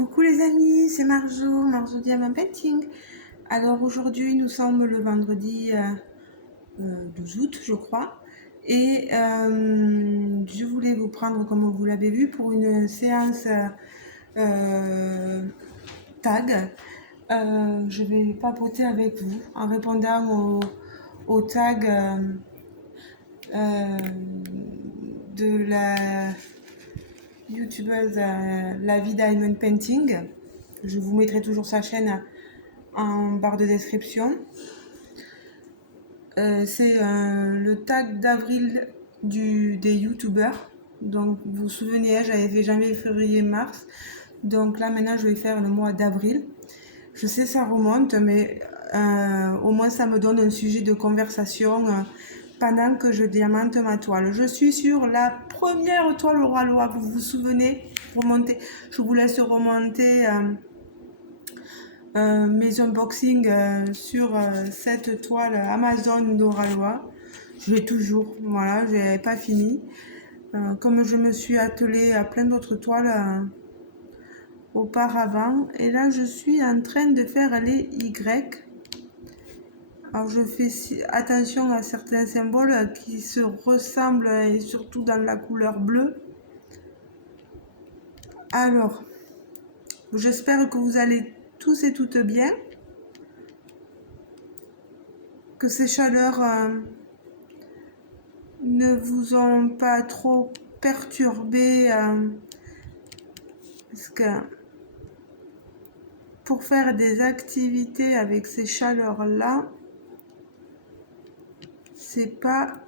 Coucou les amis, c'est Marjo Diamant Painting. Alors aujourd'hui nous sommes le vendredi 12 août je crois et je voulais vous prendre comme vous l'avez vu pour une séance euh, tag. Je vais papoter avec vous en répondant aux tags euh, de la youtubeuse La Vie Diamond Painting. Je vous mettrai toujours sa chaîne en barre de description. C'est le tag d'avril des youtubeurs. Donc vous vous souvenez, j'avais fait janvier, février, mars. Donc là maintenant je vais faire le mois d'avril. Je sais ça remonte, mais au moins ça me donne un sujet de conversation pendant que je diamante ma toile. Je suis sur la première toile Oralois, vous vous souvenez, remontez. Je vous laisse remonter mes unboxings sur cette toile Amazon d'Oralois. Je l'ai toujours, voilà, j'ai pas fini. Comme je me suis attelée à plein d'autres toiles auparavant, et là je suis en train de faire les Y. Alors je fais attention à certains symboles qui se ressemblent et surtout dans la couleur bleue. Alors, j'espère que vous allez tous et toutes bien, que ces chaleurs ne vous ont pas trop perturbé, parce que pour faire des activités avec ces chaleurs là, c'est pas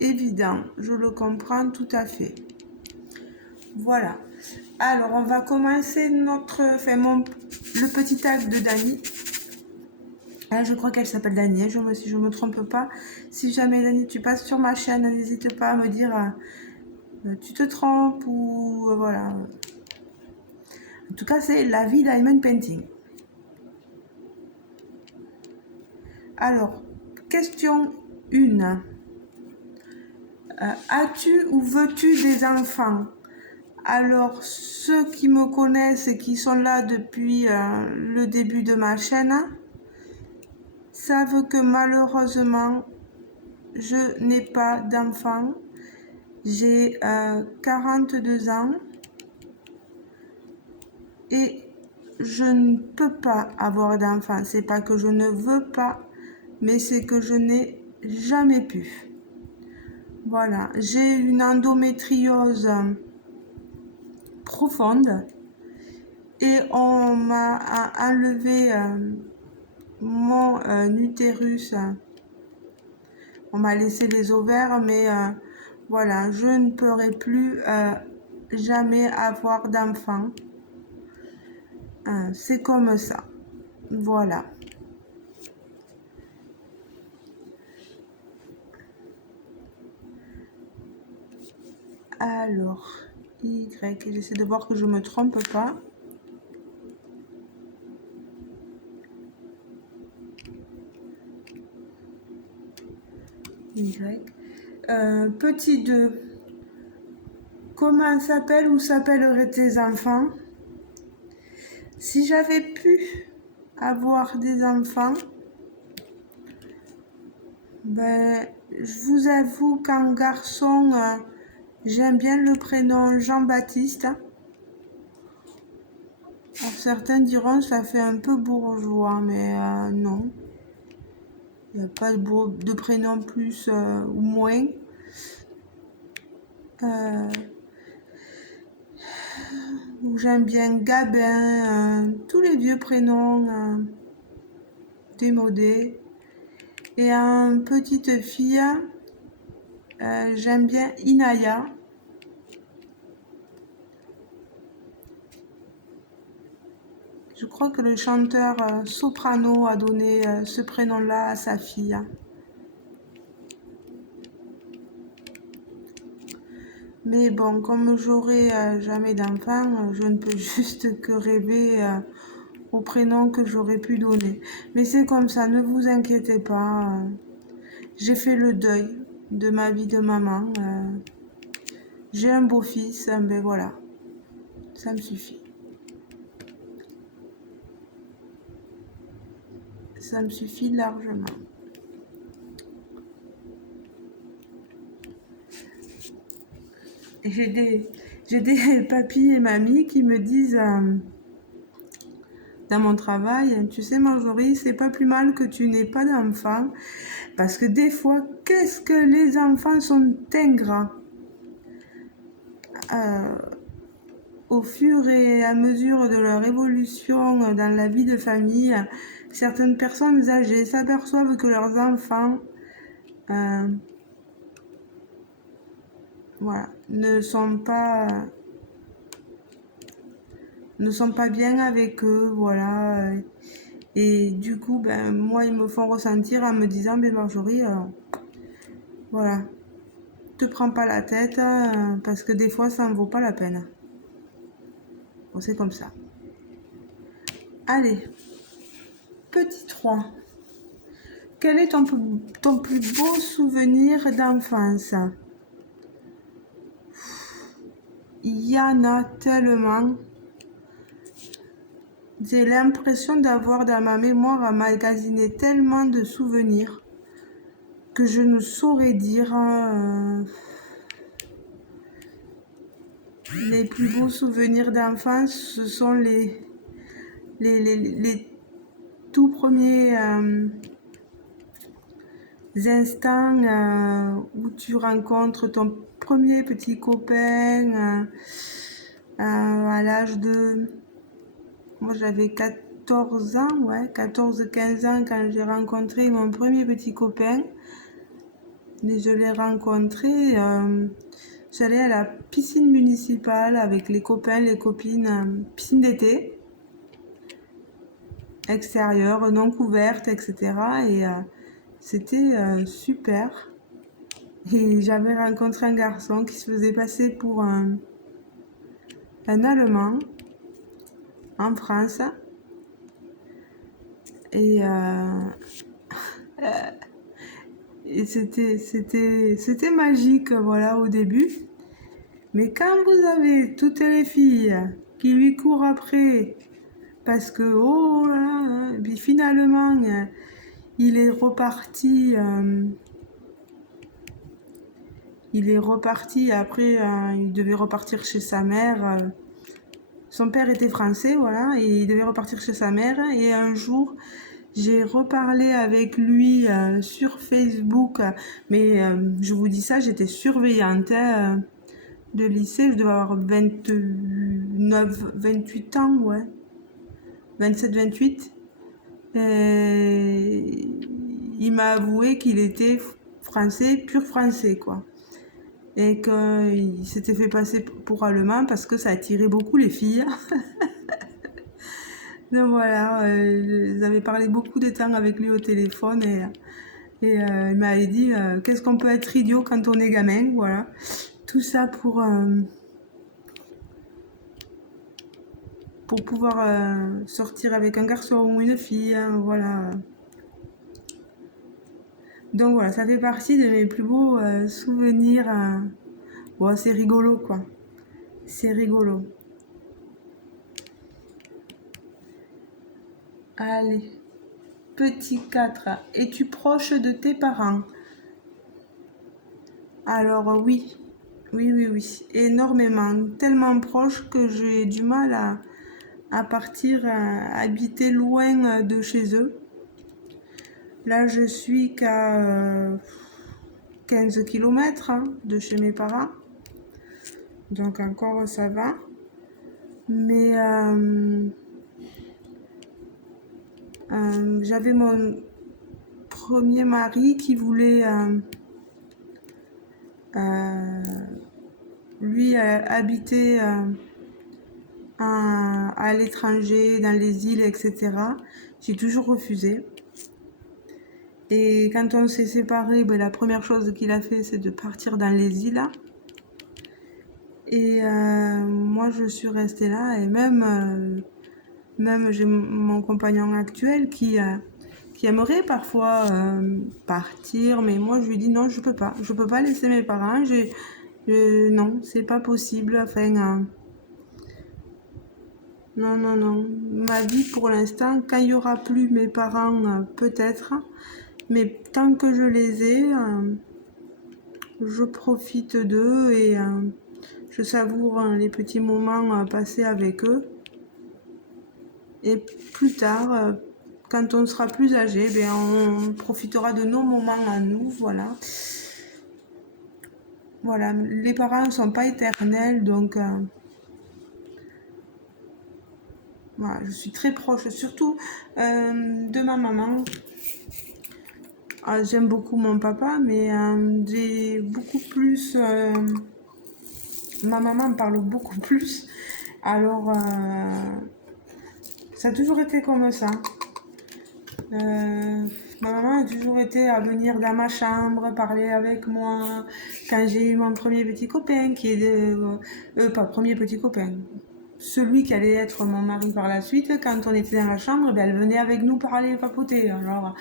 évident, je le comprends tout à fait. Voilà, alors on va commencer le petit tag de Dani. Je crois qu'elle s'appelle Dani, si je me trompe pas. Si jamais Dani tu passes sur ma chaîne, n'hésite pas à me dire tu te trompes ou voilà. En tout cas c'est La Vie Diamond Painting. Alors, question 1. As-tu ou veux-tu des enfants? Alors, ceux qui me connaissent et qui sont là depuis le début de ma chaîne savent que malheureusement, je n'ai pas d'enfants. J'ai 42 ans et je ne peux pas avoir d'enfants. C'est pas que je ne veux pas, mais c'est que je n'ai jamais pu. Voilà, j'ai une endométriose profonde et on m'a enlevé mon utérus. On m'a laissé les ovaires, mais voilà, je ne pourrai plus jamais avoir d'enfant. C'est comme ça. Voilà. Alors, Y, j'essaie de voir que je ne me trompe pas. Y. Petit 2. Comment s'appelle ou s'appelleraient tes enfants? Si j'avais pu avoir des enfants, ben, je vous avoue qu'en garçon, j'aime bien le prénom Jean-Baptiste. Certains diront que ça fait un peu bourgeois, mais non. Il n'y a pas de prénom plus ou moins. J'aime bien Gabin, tous les vieux prénoms démodés. Et en petite fille, j'aime bien Inaya. Je crois que le chanteur Soprano a donné ce prénom-là à sa fille. Mais bon, comme j'aurai jamais d'enfant, je ne peux juste que rêver au prénom que j'aurais pu donner. Mais c'est comme ça, ne vous inquiétez pas. J'ai fait le deuil de ma vie de maman. J'ai un beau-fils, ben voilà, ça me suffit. ça me suffit largement. J'ai des papis et mamies qui me disent dans mon travail, tu sais Marjorie, c'est pas plus mal que tu n'aies pas d'enfants, parce que des fois, qu'est-ce que les enfants sont ingrats. Au fur et à mesure de leur évolution dans la vie de famille, certaines personnes âgées s'aperçoivent que leurs enfants voilà, ne sont pas bien avec eux, voilà. Et du coup, ben, moi, ils me font ressentir en me disant, ben Marjorie, voilà, te prends pas la tête, parce que des fois, ça en vaut pas la peine. Bon, c'est comme ça. Allez, petit 3. Quel est ton plus beau souvenir d'enfance? Il y en a tellement. J'ai l'impression d'avoir dans ma mémoire emmagasiné tellement de souvenirs que je ne saurais dire. Les plus beaux souvenirs d'enfance, ce sont les tout premiers instants où tu rencontres ton premier petit copain à l'âge de... Moi j'avais 14 ans, ouais, 14-15 ans quand j'ai rencontré mon premier petit copain. Et je l'ai rencontré, j'allais à la piscine municipale avec les copains, les copines, piscine d'été, extérieure, non couverte, etc. Et c'était super. Et j'avais rencontré un garçon qui se faisait passer pour un Allemand en France. Et, et c'était magique, voilà, au début. Mais quand vous avez toutes les filles qui lui courent après, parce que, oh là là, et puis finalement, il est reparti... il est reparti, après, il devait repartir chez sa mère. Son père était français, voilà, et il devait repartir chez sa mère. Et un jour, j'ai reparlé avec lui sur Facebook, mais je vous dis ça, j'étais surveillante de lycée, je devais avoir 28 ans, ouais, 27-28. Il m'a avoué qu'il était français, pur français, quoi. Et qu'il s'était fait passer pour allemand parce que ça attirait beaucoup les filles. Donc voilà, j'avais parlé beaucoup de temps avec lui au téléphone et il m'avait dit qu'est-ce qu'on peut être idiot quand on est gamin, voilà. Tout ça pour pouvoir sortir avec un garçon ou une fille, hein, voilà. Donc voilà, ça fait partie de mes plus beaux souvenirs. Bon, c'est rigolo, quoi. C'est rigolo. Allez, petit 4. Es-tu proche de tes parents? Alors oui, oui, énormément. Tellement proche que j'ai du mal à partir, à habiter loin de chez eux. Là, je suis qu'à 15 km de chez mes parents. Donc encore, ça va. Mais j'avais mon premier mari qui voulait lui habiter à l'étranger, dans les îles, etc. J'ai toujours refusé. Et quand on s'est séparés, ben, la première chose qu'il a fait, c'est de partir dans les îles. Et moi, je suis restée là. Et même j'ai mon compagnon actuel qui aimerait parfois partir. Mais moi, je lui dis non, je peux pas. Je peux pas laisser mes parents. Non, c'est pas possible. Enfin, Non, non, non. Ma vie pour l'instant, quand il y aura plus mes parents, peut-être. Mais tant que je les ai, je profite d'eux et je savoure les petits moments passés avec eux. Et plus tard, quand on sera plus âgé, ben, on profitera de nos moments à nous, voilà. Voilà, les parents ne sont pas éternels, donc voilà, je suis très proche, surtout de ma maman. Ah, j'aime beaucoup mon papa, mais j'ai beaucoup plus... ma maman me parle beaucoup plus. Alors, ça a toujours été comme ça. Ma maman a toujours été à venir dans ma chambre, parler avec moi. Quand j'ai eu mon premier petit copain, qui est pas premier petit copain, celui qui allait être mon mari par la suite, quand on était dans la chambre, ben, elle venait avec nous parler, papoter. Alors,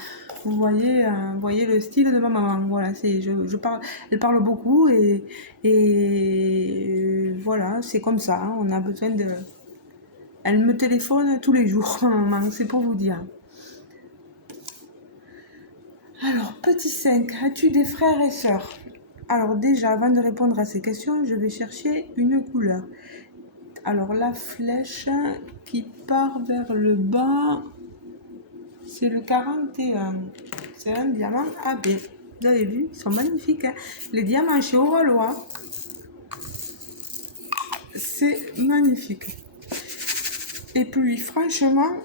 vous voyez le style de ma maman. Voilà, je parle, elle parle beaucoup et voilà, c'est comme ça. Hein, on a besoin de. Elle me téléphone tous les jours, ma maman, c'est pour vous dire. Alors, petit 5, as-tu des frères et sœurs? Alors déjà, avant de répondre à ces questions, je vais chercher une couleur. Alors, la flèche qui part vers le bas, c'est le 41. C'est un diamant AB. Vous avez vu, ils sont magnifiques. Hein, les diamants chez Oralois, c'est magnifique. Et puis, franchement,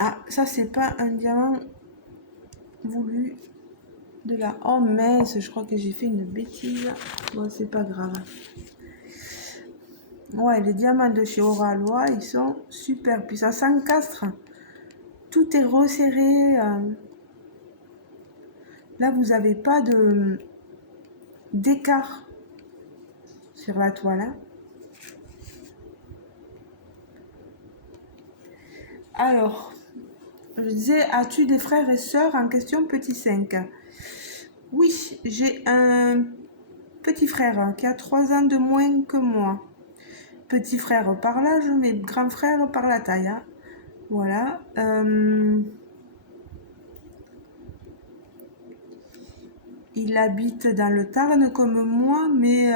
ah, ça, c'est pas un diamant voulu de la... Oh mince, je crois que j'ai fait une bêtise. Bon, c'est pas grave. Ouais, les diamants de chez Oralois, ils sont super. Puis ça s'encastre. Tout est resserré. Là, vous n'avez pas d'écart sur la toile. Hein. Alors, je disais, as-tu des frères et sœurs en question petit 5? Oui, j'ai un petit frère qui a 3 ans de moins que moi. Petit frère par l'âge, mais grand frère par la taille. Hein. Voilà. Il habite dans le Tarn comme moi, mais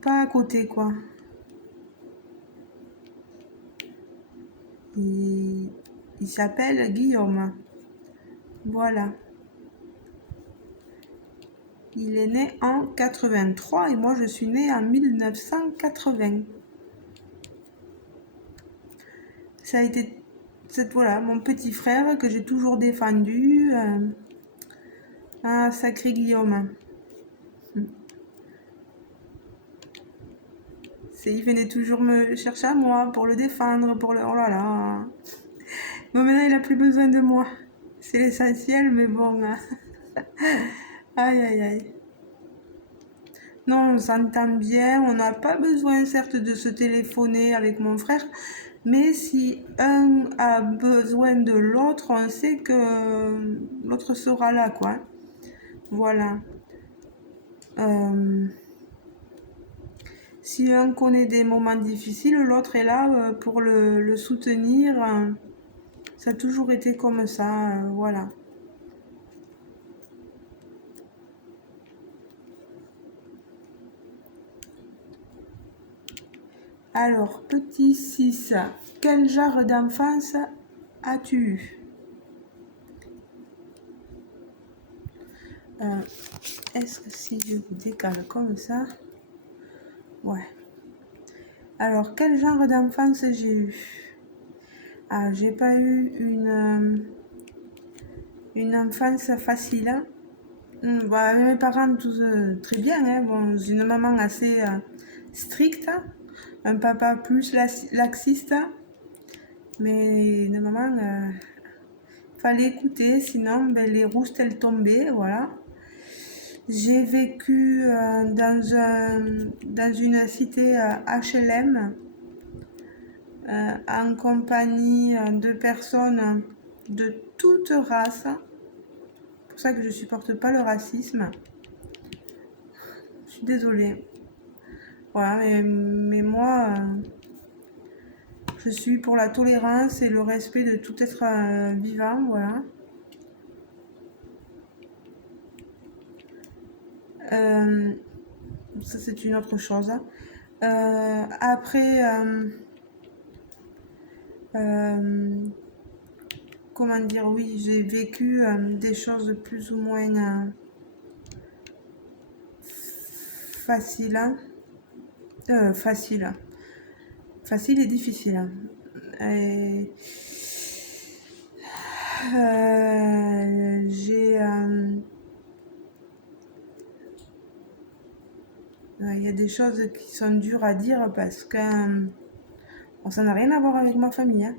pas à côté, quoi. Il s'appelle Guillaume. Voilà. Il est né en 83 et moi je suis née en 1980. Ça a été voilà, mon petit frère que j'ai toujours défendu. Un sacré Guillaume. Il venait toujours me chercher à moi pour le défendre, pour le... Oh là là. Mais maintenant il n'a plus besoin de moi. C'est l'essentiel, mais bon. Hein. Aïe aïe aïe. Non, on s'entend bien, on n'a pas besoin certes de se téléphoner avec mon frère, mais si un a besoin de l'autre, on sait que l'autre sera là, quoi. Voilà. Euh, si un connaît des moments difficiles, l'autre est là pour le soutenir. Ça a toujours été comme ça, voilà. Alors, petit 6, quel genre d'enfance as-tu eu? Est-ce que si je vous décale comme ça? Ouais. Alors, quel genre d'enfance j'ai eu? Ah, j'ai pas eu une enfance facile. Hein. Bah, mes parents, tous très bien. Hein. Bon, j'ai une maman assez stricte, un papa plus laxiste, mais une maman, fallait écouter, sinon ben, les roustes, elles tombaient, voilà. J'ai vécu dans une cité HLM en compagnie de personnes de toute race. C'est pour ça que je supporte pas le racisme. Je suis désolée. Voilà, mais moi, je suis pour la tolérance et le respect de tout être vivant, voilà. Ça, c'est une autre chose. Après, comment dire, oui, j'ai vécu des choses plus ou moins faciles, hein. Facile. Facile et difficile, hein. Et, j'ai... il y a des choses qui sont dures à dire parce que bon, ça n'a rien à voir avec ma famille, hein.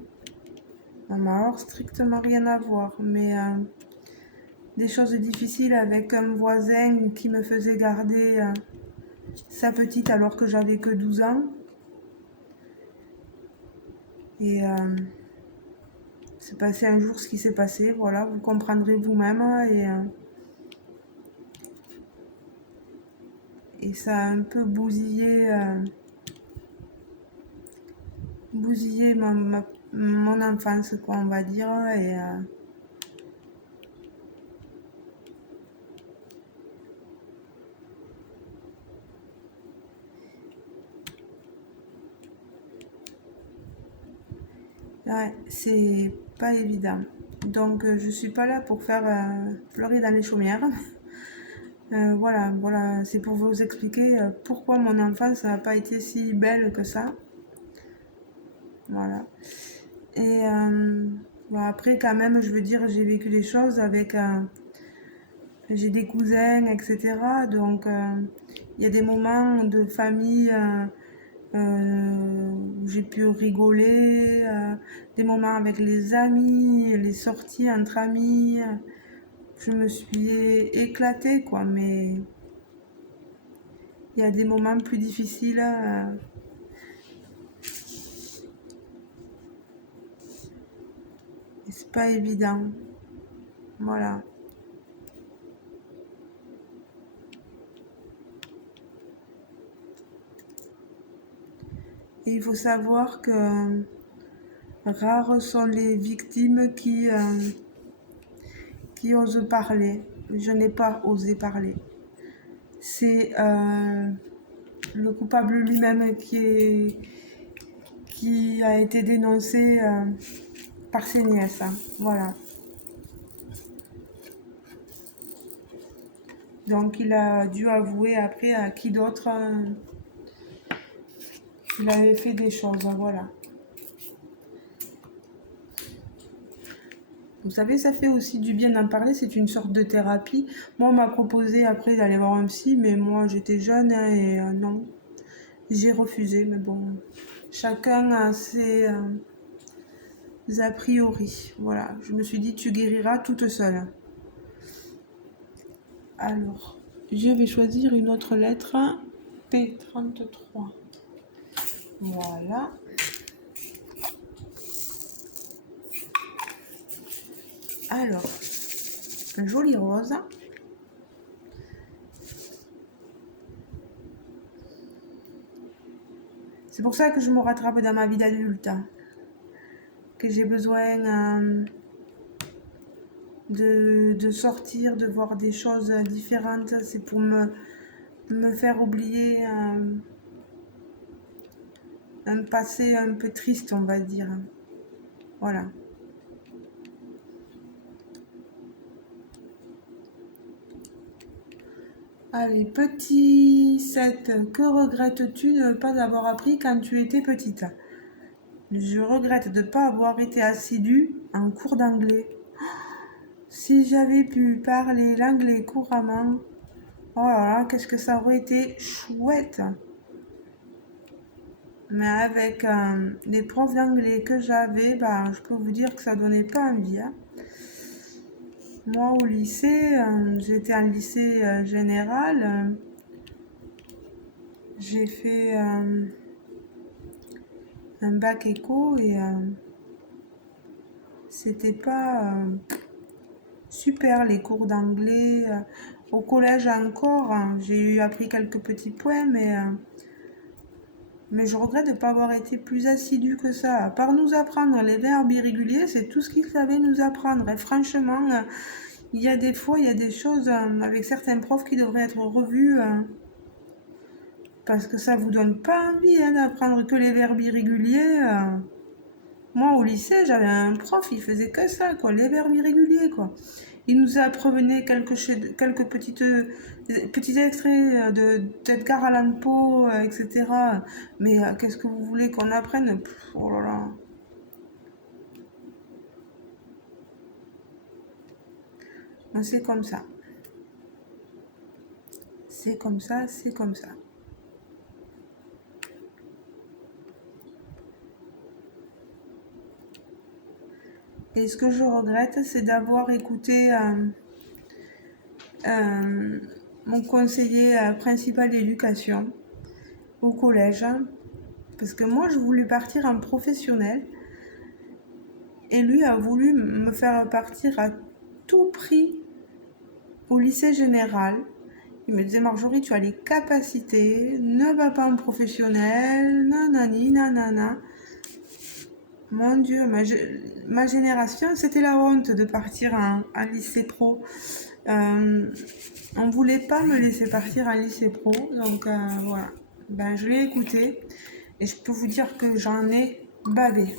Non, mais alors strictement rien à voir. Mais des choses difficiles avec un voisin qui me faisait garder sa petite alors que j'avais que 12 ans. Et c'est passé un jour ce qui s'est passé, voilà, vous comprendrez vous-même. Et ça a un peu bousillé mon enfance, quoi, on va dire. Et ouais, c'est pas évident. Donc je suis pas là pour faire pleurer dans les chaumières. Voilà, c'est pour vous expliquer pourquoi mon enfance n'a pas été si belle que ça. Voilà. Et bon, après, quand même, je veux dire, j'ai vécu des choses avec... j'ai des cousins, etc. Donc, il y a des moments de famille où j'ai pu rigoler, des moments avec les amis, les sorties entre amis. Je me suis éclatée, quoi, mais il y a des moments plus difficiles. Et c'est pas évident. Voilà. Et il faut savoir que rares sont les victimes qui osent parler. Je n'ai pas osé parler. C'est le coupable lui-même qui a été dénoncé par ses nièces, hein. Voilà. Donc il a dû avouer après à qui d'autre qu'il avait fait des choses, hein, voilà. Vous savez, ça fait aussi du bien d'en parler, c'est une sorte de thérapie. Moi, on m'a proposé après d'aller voir un psy, mais moi j'étais jeune hein, et non, j'ai refusé. Mais bon, chacun a ses a priori. Voilà, je me suis dit, tu guériras toute seule. Alors, je vais choisir une autre lettre, P33. Voilà. Alors, un joli rose. C'est pour ça que je me rattrape dans ma vie d'adulte, hein, que j'ai besoin de sortir, de voir des choses différentes. C'est pour me faire oublier un passé un peu triste, on va dire. Voilà. Allez, petit 7. Que regrettes-tu de ne pas avoir appris quand tu étais petite? Je regrette de ne pas avoir été assidue en cours d'anglais. Si j'avais pu parler l'anglais couramment, oh là là, qu'est-ce que ça aurait été chouette! Mais avec les profs d'anglais que j'avais, bah, je peux vous dire que ça donnait pas envie, hein. Moi, au lycée, j'étais en lycée général. J'ai fait un bac éco et c'était pas super les cours d'anglais. Au collège encore, hein, j'ai eu appris quelques petits points, mais Mais je regrette de ne pas avoir été plus assidue que ça. À part nous apprendre les verbes irréguliers, c'est tout ce qu'il savait nous apprendre. Et franchement, il y a des fois, il y a des choses avec certains profs qui devraient être revues parce que ça vous donne pas envie d'apprendre que les verbes irréguliers. Moi, au lycée, j'avais un prof, il faisait que ça, quoi, les verbes irréguliers, quoi. Il nous apprenait quelques petits extraits d'Edgar Allan Poe, etc. Mais qu'est-ce que vous voulez qu'on apprenne? Pff, oh là là. C'est comme ça. C'est comme ça, c'est comme ça. Et ce que je regrette, c'est d'avoir écouté euh, mon conseiller principal d'éducation au collège, hein, parce que moi, je voulais partir en professionnel et lui a voulu me faire partir à tout prix au lycée général. Il me disait, Marjorie, tu as les capacités, ne va pas en professionnel, nanani, nanana. Mon Dieu, ma génération, c'était la honte de partir en lycée pro. On ne voulait pas me laisser partir en lycée pro, donc voilà. Ben, je l'ai écouté et je peux vous dire que j'en ai bavé.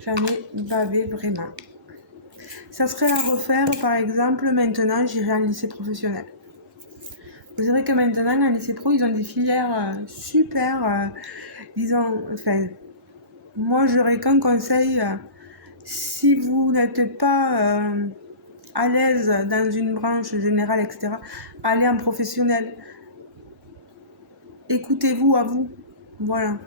J'en ai bavé vraiment. Ça serait à refaire, par exemple, maintenant, j'irai en lycée professionnel. C'est vrai que maintenant, en lycée pro, ils ont des filières super. Enfin, moi, j'aurais qu'un conseil. Si vous n'êtes pas à l'aise dans une branche générale, etc., allez en professionnel. Écoutez-vous à vous. Voilà.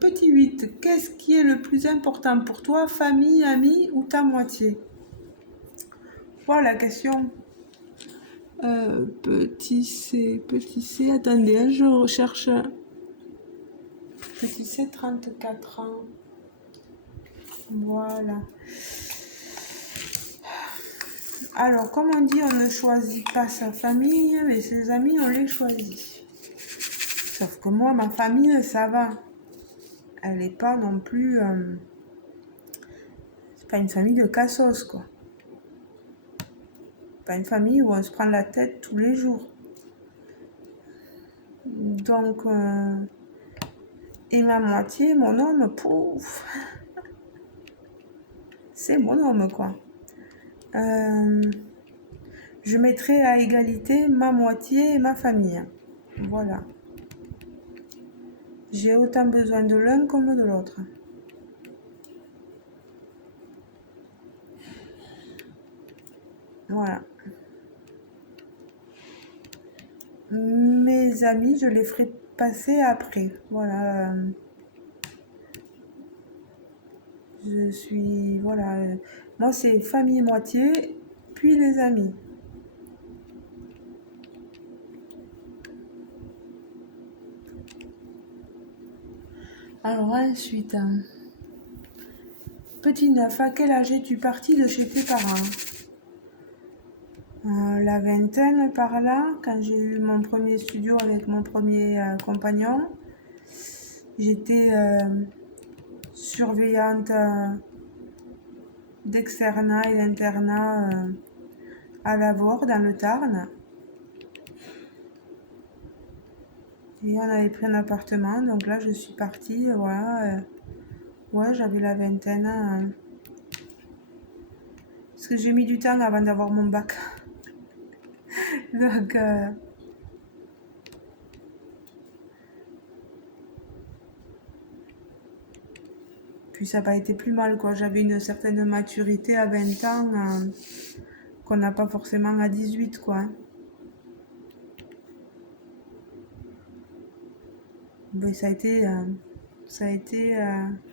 Petit 8. Qu'est-ce qui est le plus important pour toi, famille, amis ou ta moitié? Voilà la question. Petit C, attendez, hein, je recherche. Petit C, 34 ans. Voilà. Alors, comme on dit, on ne choisit pas sa famille, mais ses amis, on les choisit. Sauf que moi, ma famille, ça va. Elle n'est pas non plus... c'est pas une famille de cassos, quoi. Pas une famille où on se prend la tête tous les jours. Donc, et ma moitié, mon homme, pouf, c'est mon homme, quoi. Je mettrai à égalité ma moitié et ma famille. Voilà. J'ai autant besoin de l'un comme de l'autre. Voilà. Mes amis, je les ferai passer après. Voilà. Je suis... Voilà. Moi, c'est famille moitié, puis les amis. Alors ensuite, petit 9, à quel âge es-tu parti de chez tes parents? La vingtaine par là, quand j'ai eu mon premier studio avec mon premier compagnon. J'étais surveillante d'externat et d'internat à Lavore, dans le Tarn. Et on avait pris un appartement, donc là je suis partie, voilà. Ouais, j'avais la vingtaine. Parce que j'ai mis du temps avant d'avoir mon bac. Donc, puis ça n'a pas été plus mal, quoi. J'avais une certaine maturité à 20 ans qu'on n'a pas forcément à 18, quoi. Mais ça a été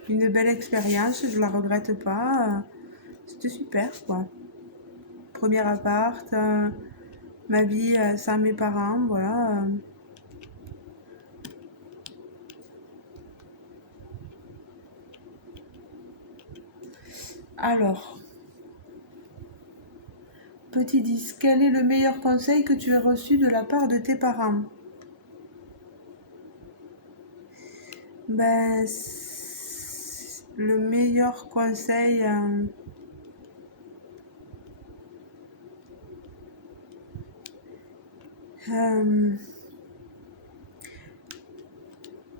une belle expérience, je la regrette pas. C'était super, quoi. Premier appart, ma vie sans mes parents, voilà. Alors, Petit 10. Quel est le meilleur conseil que tu as reçu de la part de tes parents? Ben, le meilleur conseil,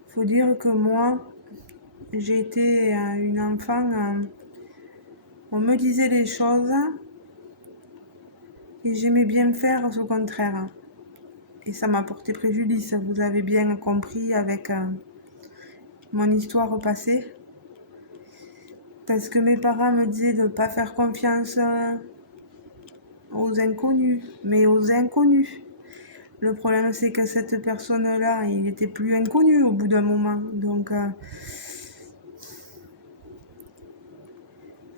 faut dire que moi, j'ai été une enfant, on me disait les choses et j'aimais bien faire ce contraire. Et ça m'a porté préjudice, vous avez bien compris avec mon histoire passée. Parce que mes parents me disaient de ne pas faire confiance aux inconnus, mais aux inconnus. Le problème, c'est que cette personne-là, il était plus inconnu au bout d'un moment. Donc,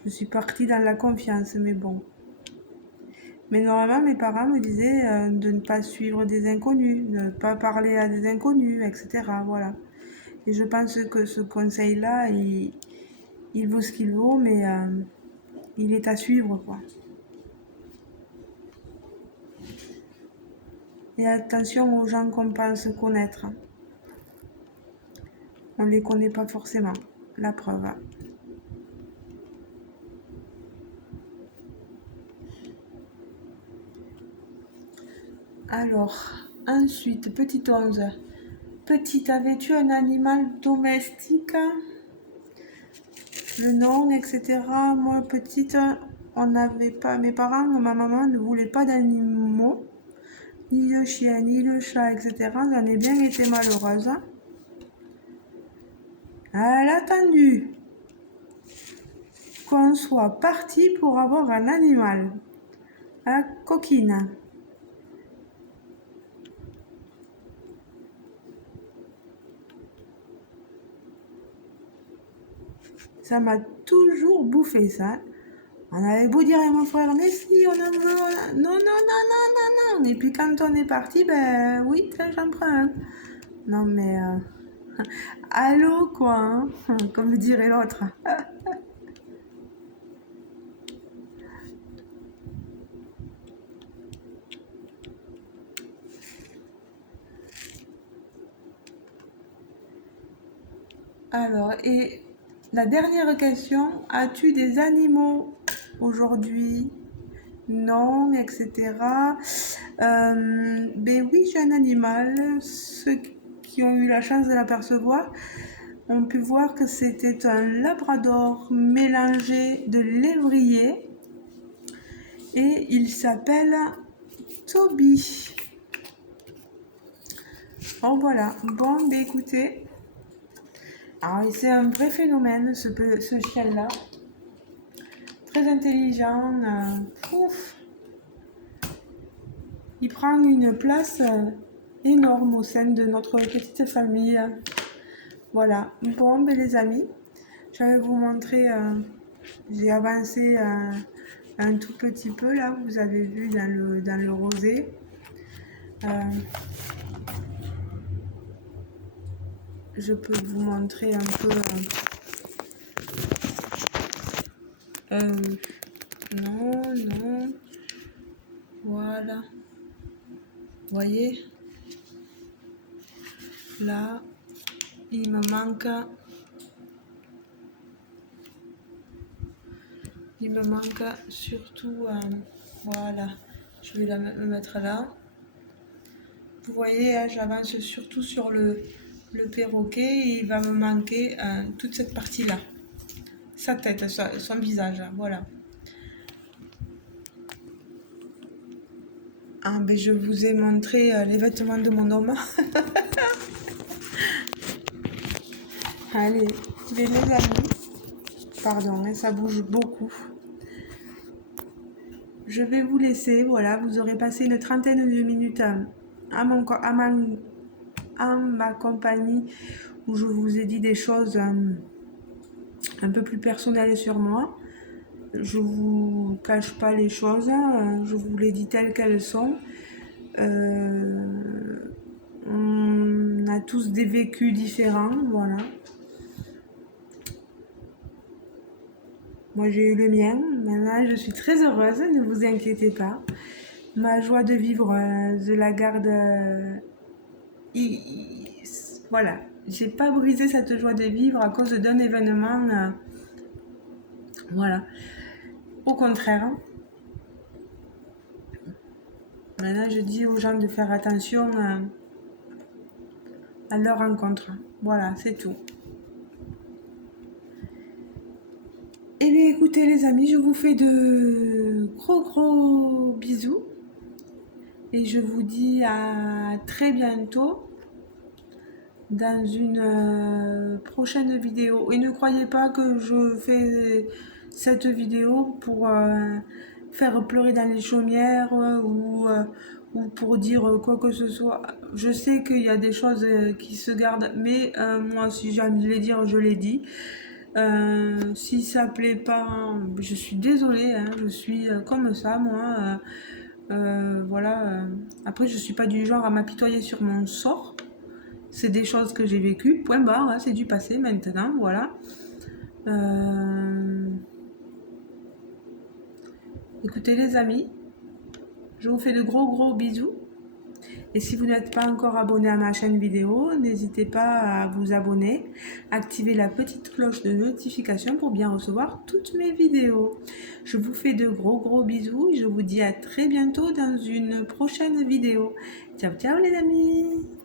je suis partie dans la confiance, mais bon. Mais normalement, mes parents me disaient de ne pas suivre des inconnus, de ne pas parler à des inconnus, etc. Voilà. Et je pense que ce conseil-là, il vaut ce qu'il vaut, mais il est à suivre, quoi. Et attention aux gens qu'on pense connaître. On ne les connaît pas forcément. La preuve. Alors, ensuite, petite 11. Petite, avais-tu un animal domestique? Le nom, etc. Moi, petite, on n'avait pas, mes parents, ma maman ne voulait pas d'animaux, ni le chien, ni le chat, etc. J'en ai bien été malheureuse. Elle a attendu qu'on soit parti pour avoir un animal. La coquine. Ça m'a toujours bouffé ça. On avait beau dire à mon frère, mais si, on en veut, non, non, non, non, non, non. Et puis quand on est parti, ben oui, tiens, j'en prends un. Non mais, allô quoi, hein, comme dirait l'autre. Alors, et la dernière question, as-tu des animaux aujourd'hui? Non, etc. Ben oui, j'ai un animal. Ceux qui ont eu la chance de l'apercevoir ont pu voir que c'était un labrador mélangé de lévrier et il s'appelle Toby. Bon voilà, bon ben écoutez, alors c'est un vrai phénomène ce chien-là, très intelligent, ouf. Il prend une place énorme au sein de notre petite famille. Voilà, bon ben les amis, je vais vous montrer, j'ai avancé un tout petit peu là, vous avez vu dans le rosé. Je peux vous montrer un peu. Non, non. Voilà. Vous voyez? Là, il me manque. Il me manque surtout. Voilà. Je vais me mettre là. Vous voyez, hein, j'avance surtout sur le perroquet et il va me manquer toute cette partie-là. Sa tête, son visage, voilà. Ah, ben je vous ai montré les vêtements de mon homme. Allez, les amis. Pardon, hein, ça bouge beaucoup. Je vais vous laisser, voilà, vous aurez passé une trentaine de minutes à ma compagnie où je vous ai dit des choses un peu plus personnelles sur moi. Je vous cache pas les choses, je vous les dis telles qu'elles sont. On a tous des vécus différents, voilà. Moi, j'ai eu le mien. Maintenant, je suis très heureuse, ne vous inquiétez pas. Ma joie de vivre, je la garde. Voilà. J'ai pas brisé cette joie de vivre à cause d'un événement. Voilà. Au contraire. Maintenant, je dis aux gens de faire attention à leur rencontre. Voilà, c'est tout. Eh bien, écoutez, les amis, je vous fais de gros bisous. Et je vous dis à très bientôt dans une prochaine vidéo. Et ne croyez pas que je fais cette vidéo pour faire pleurer dans les chaumières ou pour dire quoi que ce soit. Je sais qu'il y a des choses qui se gardent, mais moi, si j'ai envie de les dire, je les dis. Si ça plaît pas, je suis désolée, hein, je suis comme ça, moi. Voilà. Après, je suis pas du genre à m'apitoyer sur mon sort. C'est des choses que j'ai vécues, point barre, hein, c'est du passé maintenant, voilà. Euh, Écoutez les amis, je vous fais de gros bisous. Et si vous n'êtes pas encore abonné à ma chaîne vidéo, n'hésitez pas à vous abonner, activer la petite cloche de notification pour bien recevoir toutes mes vidéos. Je vous fais de gros bisous et je vous dis à très bientôt dans une prochaine vidéo. Ciao ciao les amis!